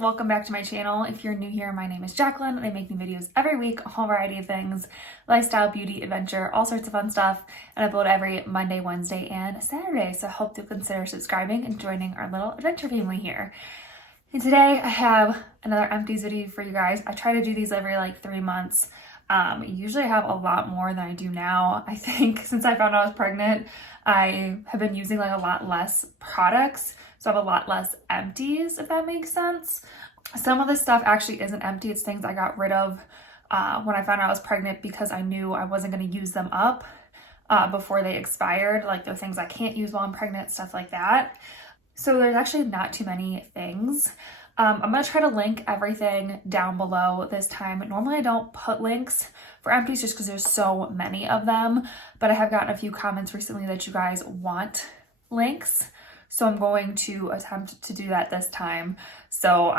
welcome back to my channel. If you're new here, my name is Jacqueline and I make new videos every week, a whole variety of things, lifestyle, beauty, adventure, all sorts of fun stuff, and I upload every Monday, Wednesday, and Saturday. So I hope you'll consider subscribing and joining our little adventure family here. And today I have another Empties video for you guys. I try to do these every like 3 months. Usually I have a lot more than I do now. I think since I found out I was pregnant, I have been using like a lot less products. So I have a lot less empties, if that makes sense. Some of this stuff actually isn't empty. It's things I got rid of when I found out I was pregnant because I knew I wasn't going to use them up before they expired. Like the things I can't use while I'm pregnant, stuff like that. So there's actually not too many things. I'm going to try to link everything down below this time. Normally I don't put links for empties just because there's so many of them, but I have gotten a few comments recently that you guys want links. So I'm going to attempt to do that this time. So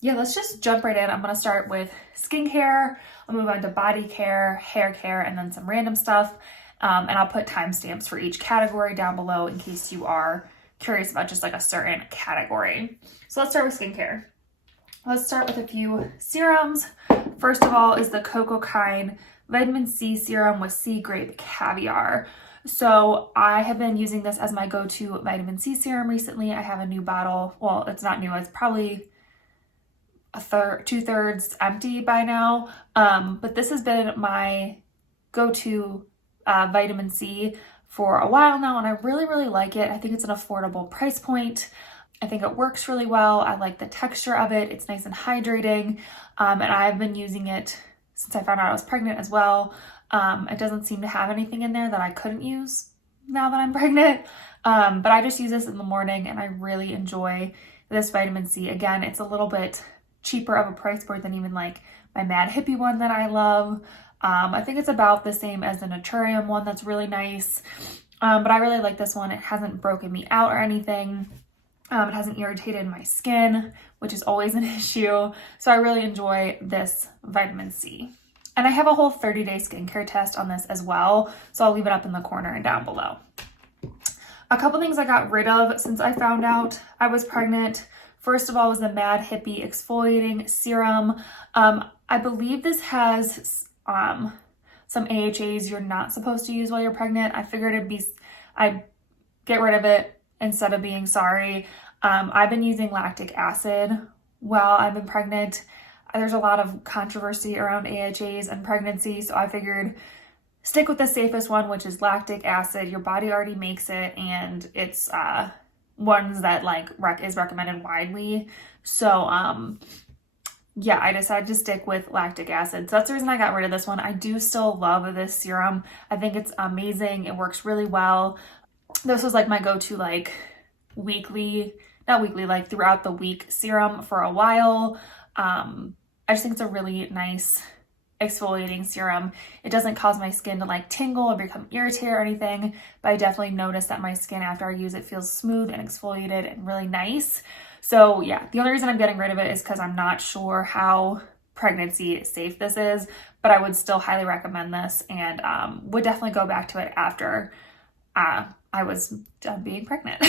yeah, let's just jump right in. I'm going to start with skincare. I'll move on to body care, hair care, and then some random stuff. And I'll put timestamps for each category down below in case you are curious about just like a certain category. So let's start with skincare. Let's start with a few serums. First of all is the Cocoa Vitamin C Serum with sea grape caviar. So I have been using this as my go-to vitamin C serum recently. I have a new bottle. Well, it's not new. It's probably two-thirds empty by now. But this has been my go-to vitamin C for a while now, and I really, really like it. I think it's an affordable price point. I think it works really well. I like the texture of it. It's nice and hydrating. And I've been using it since I found out I was pregnant as well. It doesn't seem to have anything in there that I couldn't use now that I'm pregnant. But I just use this in the morning and I really enjoy this vitamin C. Again, it's a little bit cheaper of a price point than even like my Mad Hippie one that I love. I think it's about the same as the Naturium one that's really nice. But I really like this one. It hasn't broken me out or anything. It hasn't irritated my skin, which is always an issue. So I really enjoy this vitamin C. And I have a whole 30-day skincare test on this as well. So I'll leave it up in the corner and down below. A couple things I got rid of since I found out I was pregnant. First of all was the Mad Hippie Exfoliating Serum. I believe this has some AHAs you're not supposed to use while you're pregnant. I figured I'd get rid of it instead of being sorry. I've been using lactic acid while I've been pregnant. There's a lot of controversy around AHAs and pregnancy, so I figured stick with the safest one, which is lactic acid. Your body already makes it, and it's ones that like is recommended widely. So yeah, I decided to stick with lactic acid. So that's the reason I got rid of this one. I do still love this serum. I think it's amazing. It works really well. This was like my go-to like like throughout the week serum for a while. I just think it's a really nice exfoliating serum. It doesn't cause my skin to like tingle or become irritated or anything, but I definitely notice that my skin after I use it feels smooth and exfoliated and really nice. So yeah, the only reason I'm getting rid of it is because I'm not sure how pregnancy safe this is, but I would still highly recommend this and would definitely go back to it after I was done being pregnant.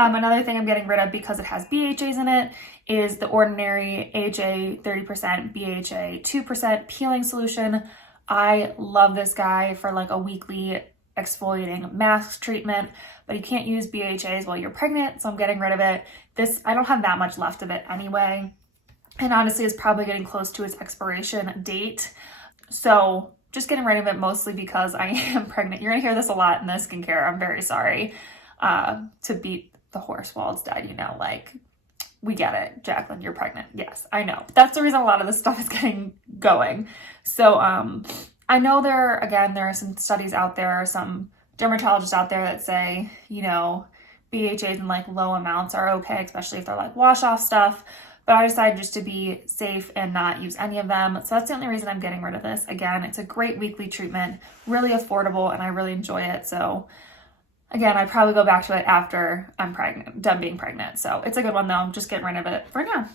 Another thing I'm getting rid of because it has BHAs in it is the Ordinary AHA 30%, BHA 2% peeling solution. I love this guy for like a weekly exfoliating mask treatment, but you can't use BHAs while you're pregnant, so I'm getting rid of it. I don't have that much left of it anyway, and honestly it's probably getting close to its expiration date. So just getting rid of it mostly because I am pregnant. You're gonna hear this a lot in the skincare. I'm very sorry to beat the horse while it's dead, you know, like we get it, Jacqueline, you're pregnant. Yes, I know. That's the reason a lot of this stuff is getting going. So I know there are some studies out there, some dermatologists out there that say, you know, BHAs in like low amounts are okay, especially if they're like wash off stuff. But I decided just to be safe and not use any of them. So that's the only reason I'm getting rid of this. Again, it's a great weekly treatment, really affordable, and I really enjoy it. So again, I'd probably go back to it after I'm done being pregnant. So it's a good one though. I'm just getting rid of it for now.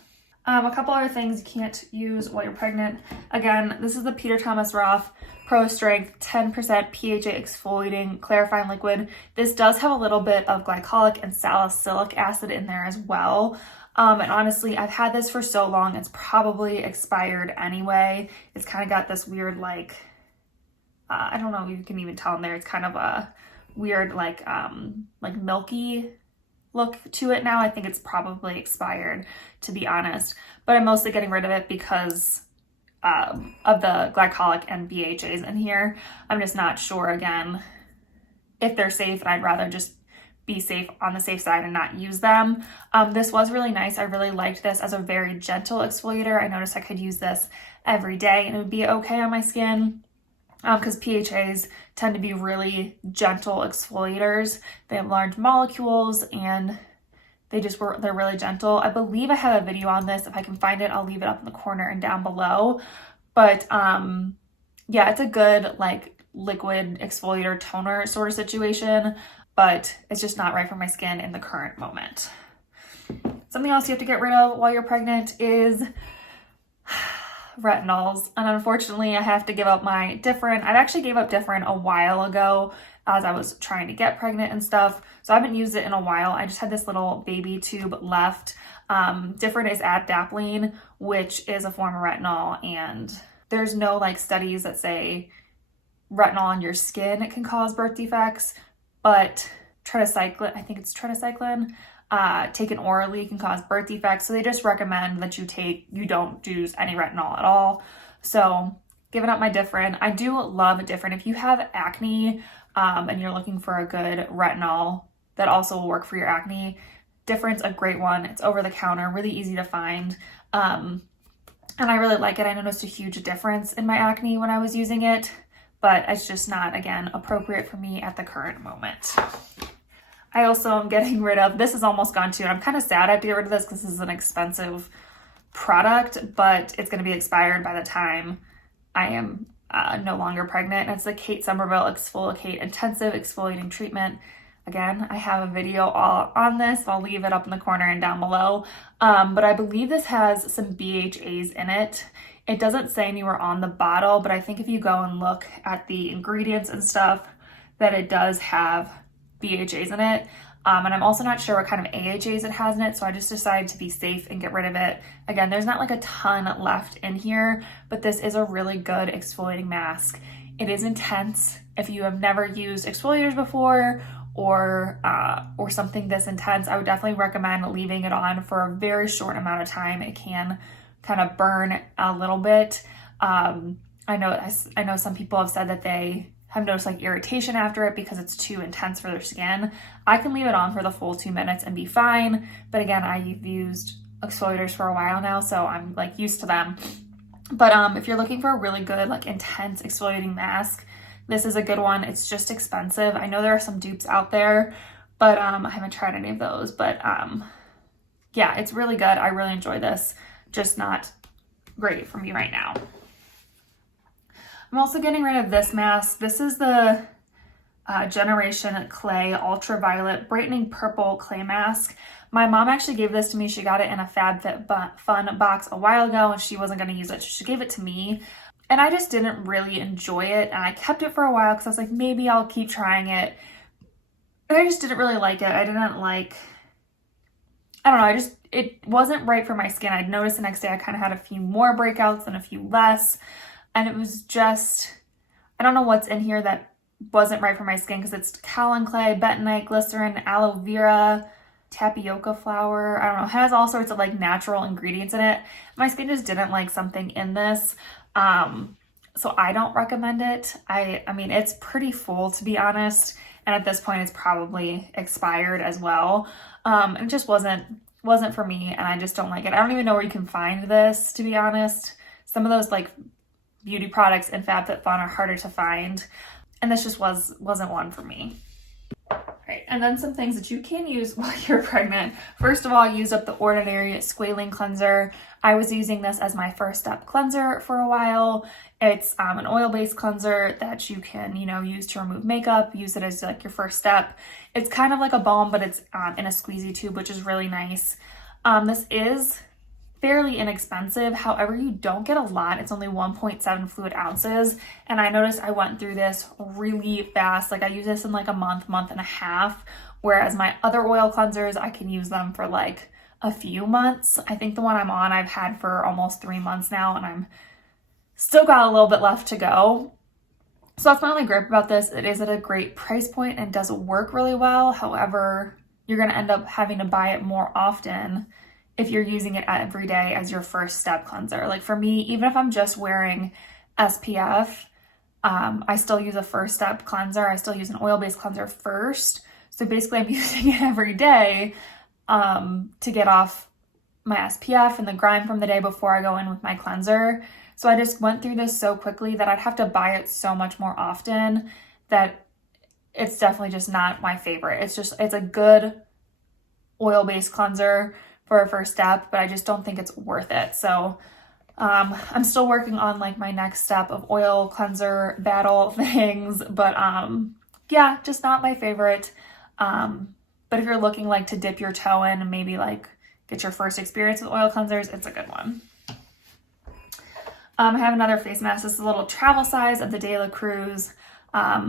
A couple other things you can't use while you're pregnant. Again, this is the Peter Thomas Roth Pro Strength 10% PHA exfoliating clarifying liquid. This does have a little bit of glycolic and salicylic acid in there as well. And honestly, I've had this for so long, it's probably expired anyway. It's kind of got this weird, like, I don't know if you can even tell in there. It's kind of a weird, like milky look to it now. I think it's probably expired, to be honest, but I'm mostly getting rid of it because of the glycolic and BHAs in here. I'm just not sure, again, if they're safe, and I'd rather just be safe on the safe side and not use them. This was really nice. I really liked this as a very gentle exfoliator. I noticed I could use this every day and it would be okay on my skin, because PHAs tend to be really gentle exfoliators. They have large molecules and they're really gentle. I believe I have a video on this. If I can find it, I'll leave it up in the corner and down below. But yeah, it's a good like liquid exfoliator toner sort of situation, but it's just not right for my skin in the current moment. Something else you have to get rid of while you're pregnant is retinols. And unfortunately, I have to give up my Differin. I've actually gave up Differin a while ago as I was trying to get pregnant and stuff. So I haven't used it in a while. I just had this little baby tube left. Differin is adapalene, which is a form of retinol, and there's no like studies that say retinol on your skin can cause birth defects, but tetracycline, I think it's tetracycline, taken orally can cause birth defects. So they just recommend that you don't use any retinol at all. So giving up my Differin. I do love Differin. If you have acne and you're looking for a good retinol that also will work for your acne, Differin's a great one. It's over the counter, really easy to find. And I really like it. I noticed a huge difference in my acne when I was using it, but it's just not, again, appropriate for me at the current moment. I also am getting rid of, this is almost gone too, and I'm kind of sad I have to get rid of this because this is an expensive product, but it's going to be expired by the time I am no longer pregnant. And it's the Kate Somerville Exfoliate Intensive Exfoliating Treatment. Again, I have a video all on this. I'll leave it up in the corner and down below. But I believe this has some BHAs in it. It doesn't say anywhere on the bottle, but I think if you go and look at the ingredients and stuff, that it does have BHAs in it. And I'm also not sure what kind of AHAs it has in it, so I just decided to be safe and get rid of it. Again, there's not like a ton left in here, but this is a really good exfoliating mask. It is intense. If you have never used exfoliators before or something this intense, I would definitely recommend leaving it on for a very short amount of time. It can kind of burn a little bit. I know some people have said that they have noticed like irritation after it because it's too intense for their skin. I can leave it on for the full 2 minutes and be fine. But again, I've used exfoliators for a while now, so I'm like used to them. But if you're looking for a really good like intense exfoliating mask, this is a good one. It's just expensive. I know there are some dupes out there, but I haven't tried any of those. But yeah, it's really good. I really enjoy this. Just not great for me right now. I'm also getting rid of this mask. This is the Generation Clay Ultraviolet Brightening Purple Clay Mask. My mom actually gave this to me. She got it in a FabFitFun box a while ago and she wasn't going to use it. So she gave it to me and I just didn't really enjoy it. And I kept it for a while because I was like, maybe I'll keep trying it. And I just didn't really like it. I don't know. It wasn't right for my skin. I'd noticed the next day I kind of had a few more breakouts and a few less. And it was just, I don't know what's in here that wasn't right for my skin because it's kaolin clay, bentonite, glycerin, aloe vera, tapioca flour. I don't know. It has all sorts of like natural ingredients in it. My skin just didn't like something in this. So I don't recommend it. I mean, it's pretty full to be honest. And at this point it's probably expired as well. It just wasn't for me and I just don't like it. I don't even know where you can find this, to be honest. Some of those like beauty products in FabFitFun are harder to find, and this just wasn't one for me. Right, and then some things that you can use while you're pregnant. First of all, use up the Ordinary Squalene Cleanser. I was using this as my first step cleanser for a while. It's an oil-based cleanser that you can, use to remove makeup, use it as like your first step. It's kind of like a balm, but it's in a squeezy tube, which is really nice. This is fairly inexpensive. However, you don't get a lot. It's only 1.7 fluid ounces. And I noticed I went through this really fast. Like I use this in like a month and a half. Whereas my other oil cleansers, I can use them for like a few months. I think the one I'm on, I've had for almost 3 months now, and I'm still got a little bit left to go. So that's my only gripe about this. It is at a great price point and does work really well. However, you're going to end up having to buy it more often if you're using it every day as your first step cleanser. Like for me, even if I'm just wearing SPF, I still use a first step cleanser. I still use an oil-based cleanser first. So basically I'm using it every day to get off my SPF and the grime from the day before I go in with my cleanser. So I just went through this so quickly that I'd have to buy it so much more often that it's definitely just not my favorite. It's a good oil-based cleanser for a first step, but I just don't think it's worth it. So I'm still working on like my next step of oil cleanser battle things, but yeah, just not my favorite. But if you're looking like to dip your toe in and maybe like get your first experience with oil cleansers, it's a good one. I have another face mask. This is a little travel size of the De La Cruz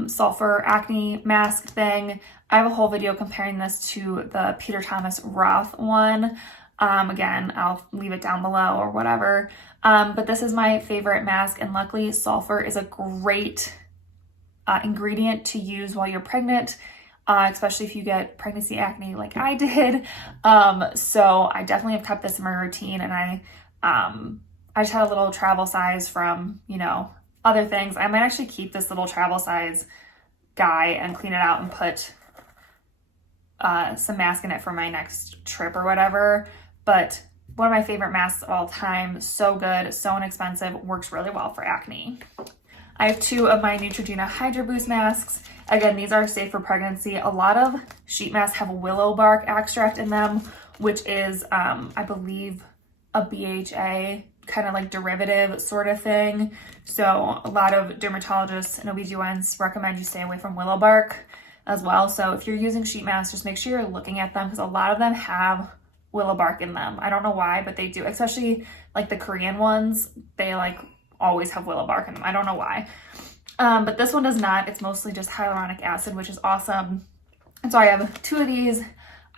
sulfur acne mask thing. I have a whole video comparing this to the Peter Thomas Roth one. Again, I'll leave it down below or whatever. But this is my favorite mask, and luckily sulfur is a great ingredient to use while you're pregnant, especially if you get pregnancy acne like I did. So I definitely have kept this in my routine, and I just had a little travel size from, other things. I might actually keep this little travel size guy and clean it out and put some mask in it for my next trip or whatever. But one of my favorite masks of all time. So good, so inexpensive, works really well for acne. I have 2 of my Neutrogena Hydro Boost masks. Again, these are safe for pregnancy. A lot of sheet masks have willow bark extract in them, which is, I believe, a BHA kind of like derivative sort of thing. So a lot of dermatologists and OBGYNs recommend you stay away from willow bark as well. So if you're using sheet masks, just make sure you're looking at them, because a lot of them have willow bark in them. I don't know why, but they do, especially like the Korean ones. They like always have willow bark in them. I don't know why. But this one does not. It's mostly just hyaluronic acid, which is awesome. And so I have 2 of these.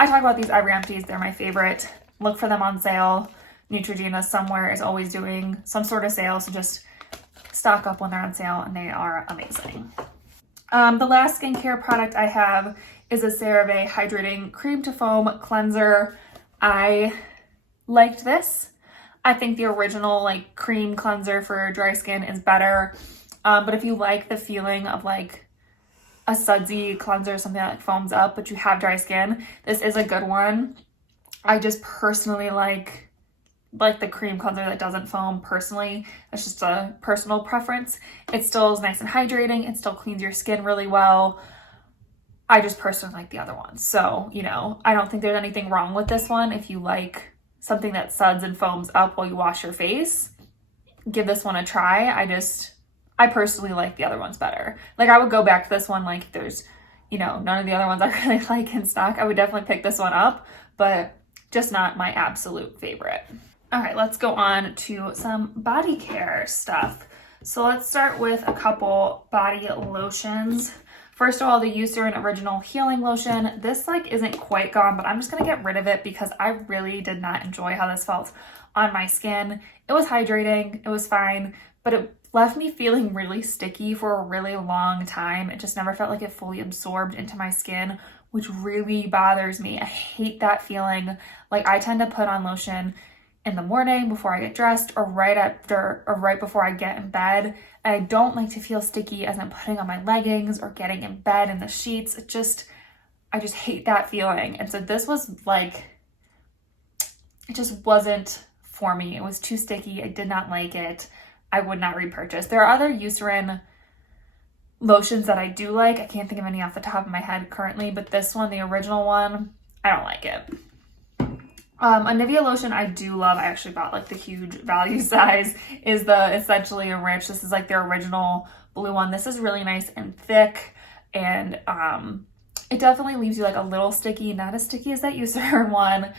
I talk about these every Empties. They're my favorite. Look for them on sale. Neutrogena somewhere is always doing some sort of sale, so just stock up when they're on sale, and they are amazing. The last skincare product I have is a CeraVe Hydrating Cream to Foam Cleanser. I liked this. I think the original like cream cleanser for dry skin is better. But if you like the feeling of like a sudsy cleanser, something that foams up, but you have dry skin, this is a good one. I just personally like the cream cleanser that doesn't foam personally. That's just a personal preference. It still is nice and hydrating. It still cleans your skin really well. I just personally like the other one. So, I don't think there's anything wrong with this one. If you like something that suds and foams up while you wash your face, give this one a try. I personally like the other ones better. Like I would go back to this one, like if there's, none of the other ones I really like in stock, I would definitely pick this one up, but just not my absolute favorite. All right, let's go on to some body care stuff. So let's start with a couple body lotions. First of all, the Eucerin Original Healing Lotion. This isn't quite gone, but I'm just gonna get rid of it because I really did not enjoy how this felt on my skin. It was hydrating, it was fine, but it left me feeling really sticky for a really long time. It just never felt like it fully absorbed into my skin, which really bothers me. I hate that feeling. Like I tend to put on lotion in the morning before I get dressed, or right after or right before I get in bed. And I don't like to feel sticky as I'm putting on my leggings or getting in bed in the sheets. I just hate that feeling. And so this was it just wasn't for me. It was too sticky. I did not like it. I would not repurchase. There are other Eucerin lotions that I do like. I can't think of any off the top of my head currently, but this one, the original one, I don't like it. A Nivea lotion I do love, I actually bought the huge value size, is the Essentially Enriched. This is their original blue one. This is really nice and thick, and it definitely leaves you a little sticky, not as sticky as that Eucerin one,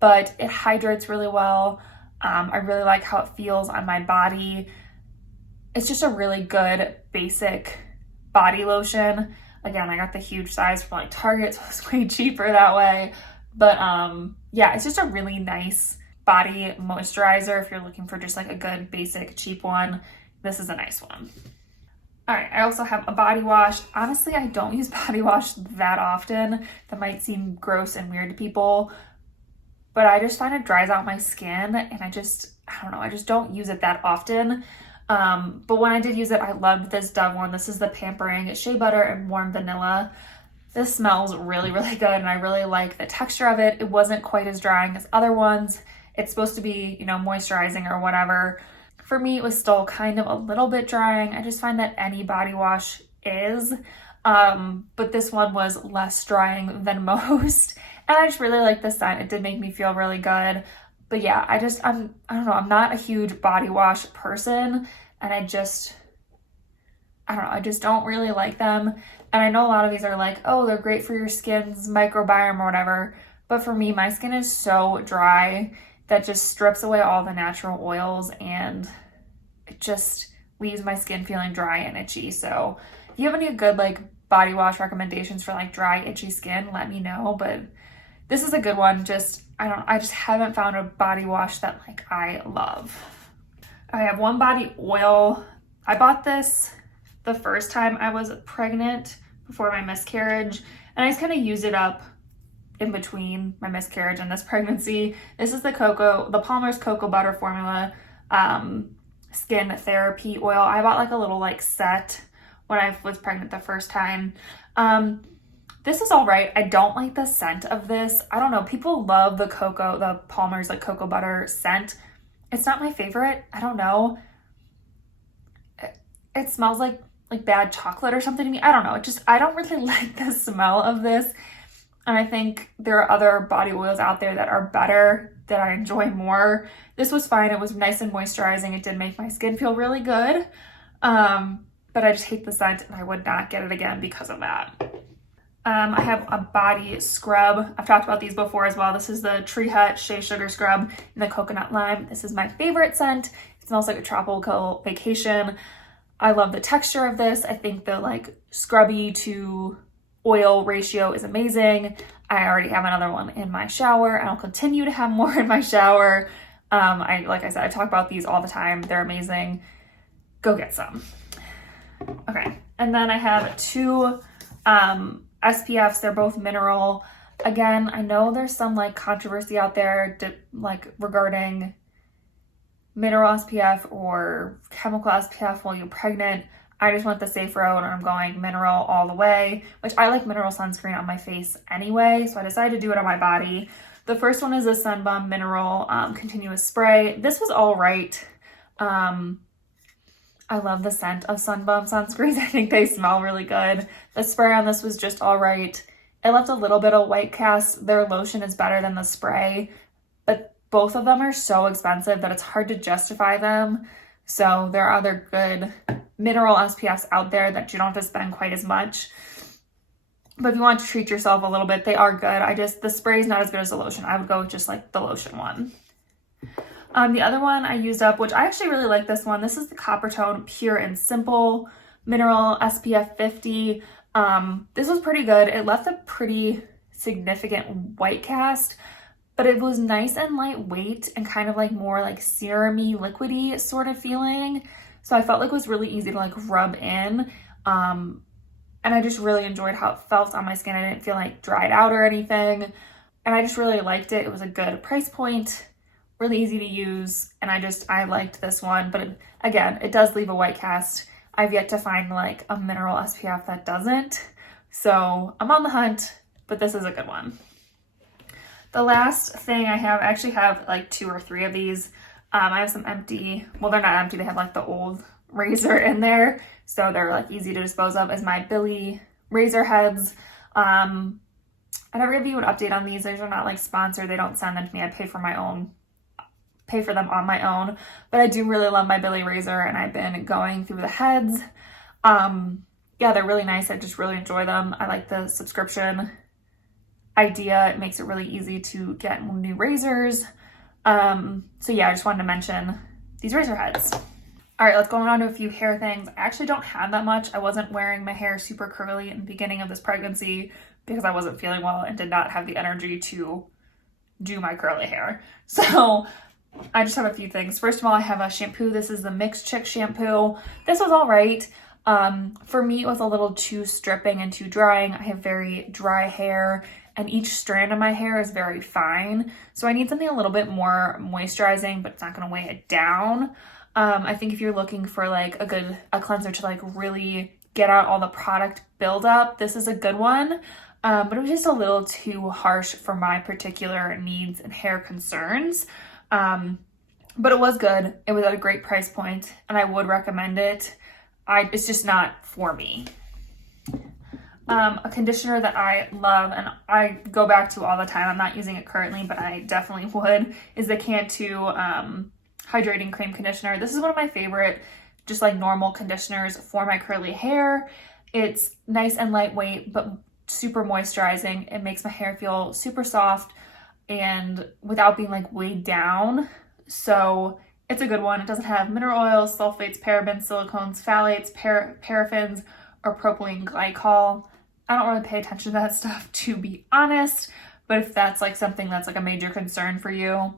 but it hydrates really well. I really like how it feels on my body. It's just a really good basic body lotion. Again, I got the huge size from like Target, so it's way cheaper that way. But yeah, it's just a really nice body moisturizer. If you're looking for just like a good basic cheap one, this is a nice one. All right, I also have a body wash. Honestly, I don't use body wash that often. That might seem gross and weird to people, but I just find it dries out my skin, and I don't know, I just don't use it that often. But when I did use it, I loved this Dove one. This is the Pampering Shea Butter and Warm Vanilla. This smells really, really good, and I really like the texture of it. It wasn't quite as drying as other ones. It's supposed to be, you know, moisturizing or whatever. For me, it was still kind of a little bit drying. I just find that any body wash is, but this one was less drying than most. And I just really like the scent. It did make me feel really good. But yeah, I don't know, I'm not a huge body wash person, and I just don't really like them. And I know a lot of these are like, oh, they're great for your skin's microbiome or whatever. But for me, my skin is so dry that just strips away all the natural oils, and it just leaves my skin feeling dry and itchy. So if you have any good like body wash recommendations for like dry, itchy skin, let me know. But this is a good one. I just haven't found a body wash that like I love. I have one body oil. I bought this the first time I was pregnant before my miscarriage, and I just kind of used it up in between my miscarriage and this pregnancy. This is the Palmer's Cocoa Butter Formula Skin Therapy Oil. I bought like a little like set when I was pregnant the first time. This is all right. I don't like the scent of this. I don't know. People love the Palmer's like cocoa butter scent. It's not my favorite. I don't know. It smells like bad chocolate or something to me. I don't know. I don't really like the smell of this. And I think there are other body oils out there that are better, that I enjoy more. This was fine. It was nice and moisturizing. It did make my skin feel really good. But I just hate the scent, and I would not get it again because of that. I have a body scrub. I've talked about these before as well. This is the Tree Hut Shea Sugar Scrub in the Coconut Lime. This is my favorite scent. It smells like a tropical vacation. I love the texture of this. I think the like scrubby to oil ratio is amazing. I already have another one in my shower, and I'll continue to have more in my shower. Like I said, I talk about these all the time. They're amazing. Go get some. Okay, and then I have two SPFs. They're both mineral. Again, I know there's some like controversy out there like regarding mineral SPF or chemical SPF while you're pregnant. I just went the safe road, and I'm going mineral all the way, which I like mineral sunscreen on my face anyway, so I decided to do it on my body. The first one is a Sun Bum Mineral Continuous Spray. This was all right. I love the scent of Sun Bum sunscreens. I think they smell really good. The spray on this was just all right. It left a little bit of white cast. Their lotion is better than the spray, but both of them are so expensive that it's hard to justify them. So there are other good mineral SPFs out there that you don't have to spend quite as much. But if you want to treat yourself a little bit, they are good. The spray is not as good as the lotion. I would go with just like the lotion one. The other one I used up, which I actually really like this one. This is the Coppertone Pure and Simple Mineral SPF 50. This was pretty good. It left a pretty significant white cast, but it was nice and lightweight and kind of like more like serum-y, liquidy sort of feeling. So I felt like it was really easy to like rub in. And I just really enjoyed how it felt on my skin. I didn't feel like dried out or anything. And I just really liked it. It was a good price point, really easy to use. And I liked this one, but again, it does leave a white cast. I've yet to find like a mineral SPF that doesn't. So I'm on the hunt, but this is a good one. The last thing I actually have like 2 or 3 of these. I have some empty, well, they're not empty. They have like the old razor in there. So they're like easy to dispose of, is my Billy razor heads. I never give you an update on these. These are not like sponsored. They don't send them to me. I pay for them on my own, but I do really love my Billy razor, and I've been going through the heads. Yeah, they're really nice. I just really enjoy them. I like the subscription idea. It makes it really easy to get new razors. So yeah, I just wanted to mention these razor heads. All right, let's go on to a few hair things. I actually don't have that much. I wasn't wearing my hair super curly in the beginning of this pregnancy because I wasn't feeling well and did not have the energy to do my curly hair. So I just have a few things. First of all, I have a shampoo. This is the Mixed Chick shampoo. This was all right. For me, it was a little too stripping and too drying. I have very dry hair and each strand of my hair is very fine. So I need something a little bit more moisturizing, but it's not going to weigh it down. I think if you're looking for like a cleanser to like really get out all the product buildup, this is a good one. But it was just a little too harsh for my particular needs and hair concerns. But it was good. It was at a great price point and I would recommend it. It's just not for me. A conditioner that I love and I go back to all the time, I'm not using it currently, but I definitely would, is the Cantu Hydrating Cream Conditioner. This is one of my favorite, just like normal conditioners for my curly hair. It's nice and lightweight, but super moisturizing. It makes my hair feel super soft and without being like weighed down. So it's a good one. It doesn't have mineral oils, sulfates, parabens, silicones, phthalates, paraffins, or propylene glycol. I don't really pay attention to that stuff, to be honest, but if that's like something that's like a major concern for you,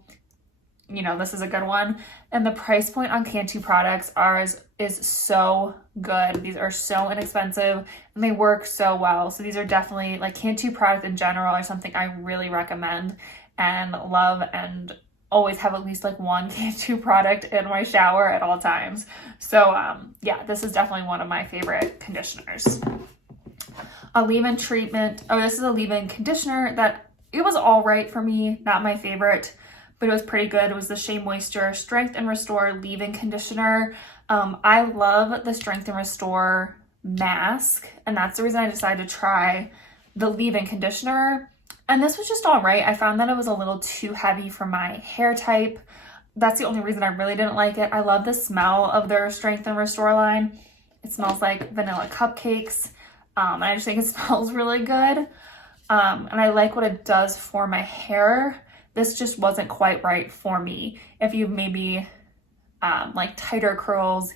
you know, this is a good one. And the price point on Cantu products is so good. These are so inexpensive and they work so well. So these are definitely like Cantu products in general are something I really recommend and love, and always have at least like one Cantu product in my shower at all times. So yeah, this is definitely one of my favorite conditioners. A leave-in treatment. Oh, this is a leave-in conditioner that it was all right for me. Not my favorite, but it was pretty good. It was the Shea Moisture Strength and Restore leave-in conditioner. I love the Strength and Restore mask, and that's the reason I decided to try the leave-in conditioner. And this was just all right. I found that it was a little too heavy for my hair type. That's the only reason I really didn't like it. I love the smell of their Strength and Restore line. It smells like vanilla cupcakes. And I just think it smells really good. And I like what it does for my hair. This just wasn't quite right for me. If you maybe like tighter curls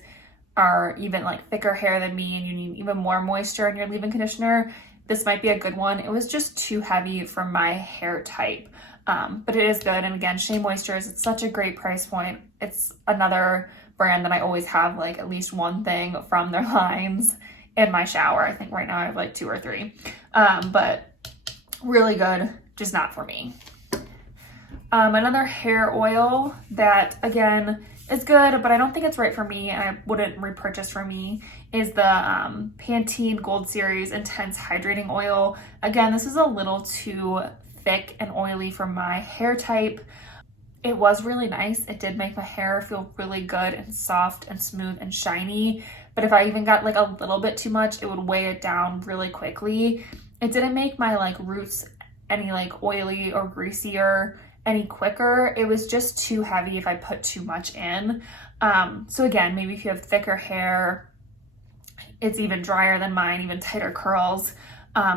or even like thicker hair than me and you need even more moisture in your leave-in conditioner, this might be a good one. It was just too heavy for my hair type. But it is good. And again, Shea Moisture it's such a great price point. It's another brand that I always have like at least one thing from their lines in my shower. I think right now I have like 2 or 3. But really good, just not for me. Another hair oil that again is good, but I don't think it's right for me and I wouldn't repurchase for me, is the Pantene Gold Series Intense Hydrating Oil. Again, this is a little too thick and oily for my hair type. It was really nice. It did make my hair feel really good and soft and smooth and shiny. But if I even got like a little bit too much, it would weigh it down really quickly. It didn't make my like roots any like oily or greasier any quicker. It was just too heavy if I put too much in. So again, maybe if you have thicker hair, it's even drier than mine, even tighter curls,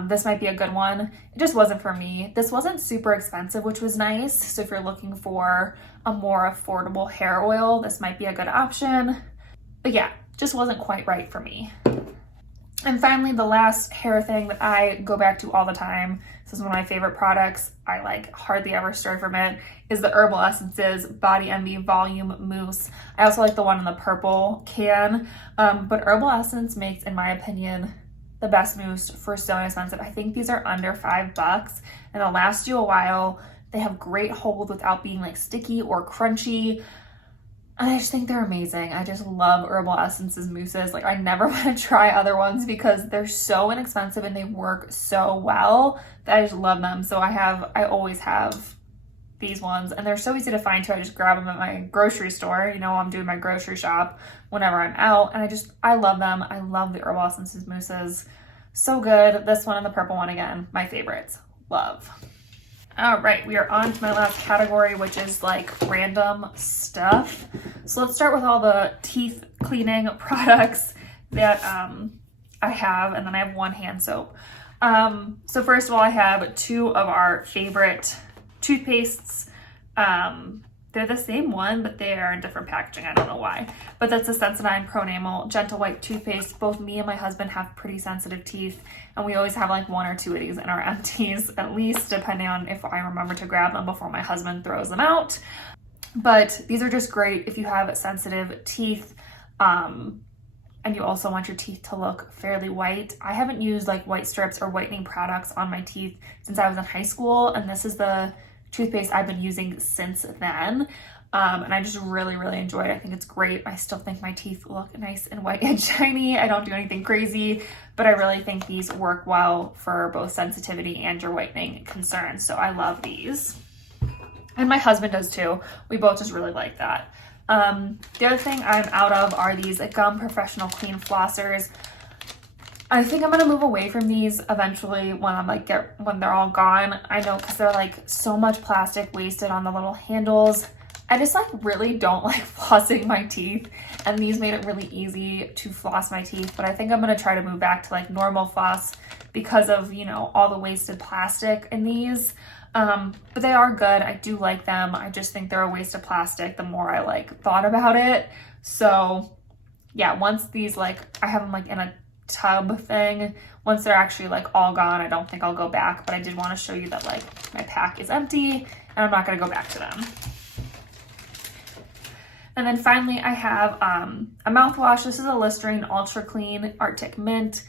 this might be a good one. It just wasn't for me. This wasn't super expensive, which was nice. So if you're looking for a more affordable hair oil, this might be a good option. But yeah, just wasn't quite right for me. And finally, the last hair thing that I go back to all the time, this is one of my favorite products, I like hardly ever stray from it, is the Herbal Essences Body Envy Volume Mousse. I also like the one in the purple can, but Herbal Essence makes, in my opinion, the best mousse for so inexpensive. I think these are under $5 and they'll last you a while. They have great hold without being like sticky or crunchy. And I just think they're amazing. I just love Herbal Essences mousses. Like I never want to try other ones because they're so inexpensive and they work so well that I just love them. So I always have these ones and they're so easy to find too. I just grab them at my grocery store, you know, I'm doing my grocery shop whenever I'm out, and I love them. I love the Herbal Essences mousses. So good. This one and the purple one again, my favorites. Love. All right, we are on to my last category, which is like random stuff. So let's start with all the teeth cleaning products that I have, and then I have one hand soap. So first of all, I have 2 of our favorite toothpastes. they're the same one, but they are in different packaging. I don't know why. But that's a Sensodyne Pro Enamel Gentle White toothpaste. Both me and my husband have pretty sensitive teeth, and we always have like 1 or 2 of these in our empties, at least, depending on if I remember to grab them before my husband throws them out. But these are just great if you have sensitive teeth, and you also want your teeth to look fairly white. I haven't used like white strips or whitening products on my teeth since I was in high school, and this is the toothpaste I've been using since then. And I just really, really enjoy it. I think it's great. I still think my teeth look nice and white and shiny. I don't do anything crazy, but I really think these work well for both sensitivity and your whitening concerns. So I love these. And my husband does too. We both just really like that. The other thing I'm out of are these Gum Professional Clean Flossers. I think I'm gonna move away from these eventually when I'm like when they're all gone. I know, because they're like so much plastic wasted on the little handles. I just like really don't like flossing my teeth, and these made it really easy to floss my teeth. But I think I'm gonna try to move back to like normal floss because of, you know, all the wasted plastic in these. But they are good. I do like them. I just think they're a waste of plastic the more I like thought about it. So yeah, once these, like, I have them like in a tub thing, once they're actually like all gone, I don't think I'll go back. But I did want to show you that like my pack is empty and I'm not going to go back to them. And then finally I have a mouthwash. This is a Listerine Ultra Clean Arctic Mint.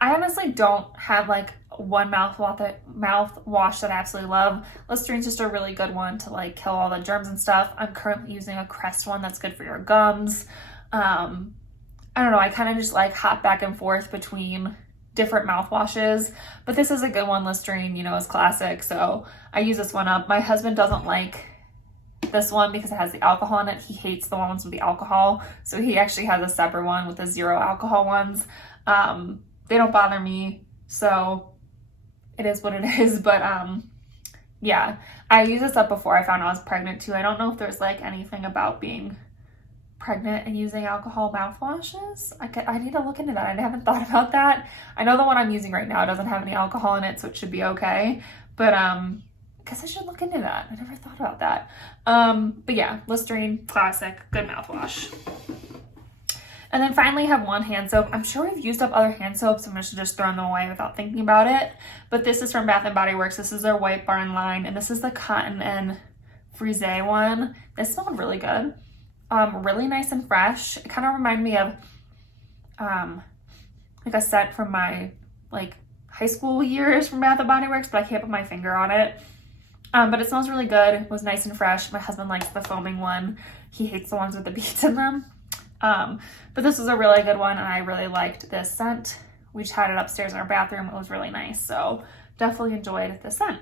I honestly don't have like one mouthwash that I absolutely love. Listerine's just a really good one to like kill all the germs and stuff. I'm currently using a Crest one that's good for your gums. I don't know, I kind of just like hop back and forth between different mouthwashes, but this is a good one. Listerine, you know, is classic, so I use this one up. My husband doesn't like this one because it has the alcohol in it. He hates the ones with the alcohol, so he actually has a separate one with the 0 alcohol ones. They don't bother me, so it is what it is. But yeah, I used this up before I found I was pregnant too. I don't know if there's like anything about being pregnant and using alcohol mouthwashes. I need to look into that. I haven't thought about that. I know the one I'm using right now doesn't have any alcohol in it, so it should be okay. But I guess I should look into that. I never thought about that. But yeah, Listerine, classic, good mouthwash. And then finally I have one hand soap. I'm sure we've used up other hand soaps. I'm just throwing them away without thinking about it. But this is from Bath & Body Works. This is their White Barn line, and this is the Cotton and Frise one. This smelled really good. Really nice and fresh. It kind of reminded me of like a scent from my like high school years from Bath & Body Works, but I can't put my finger on it. But it smells really good. It was nice and fresh. My husband likes the foaming one. He hates the ones with the beads in them. But this was a really good one, and I really liked this scent. We just had it upstairs in our bathroom. It was really nice, so definitely enjoyed the scent.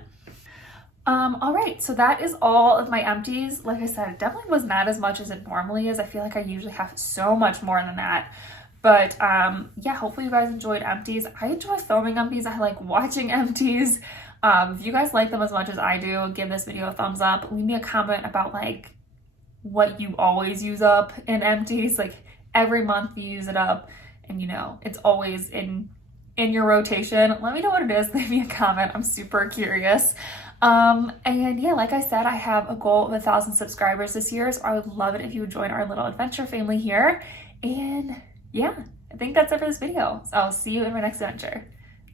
All right, so that is all of my empties. Like I said, it definitely was not as much as it normally is. I feel like I usually have so much more than that. But yeah, hopefully you guys enjoyed empties. I enjoy filming empties. I like watching empties. If you guys like them as much as I do, give this video a thumbs up. Leave me a comment about like what you always use up in empties. Like every month you use it up, and you know, it's always in your rotation. Let me know what it is. Leave me a comment. I'm super curious. And yeah, like I said, I have a goal of 1,000 subscribers this year, so I would love it if you would join our little adventure family here. And yeah, I think that's it for this video. So I'll see you in my next adventure.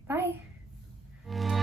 Bye.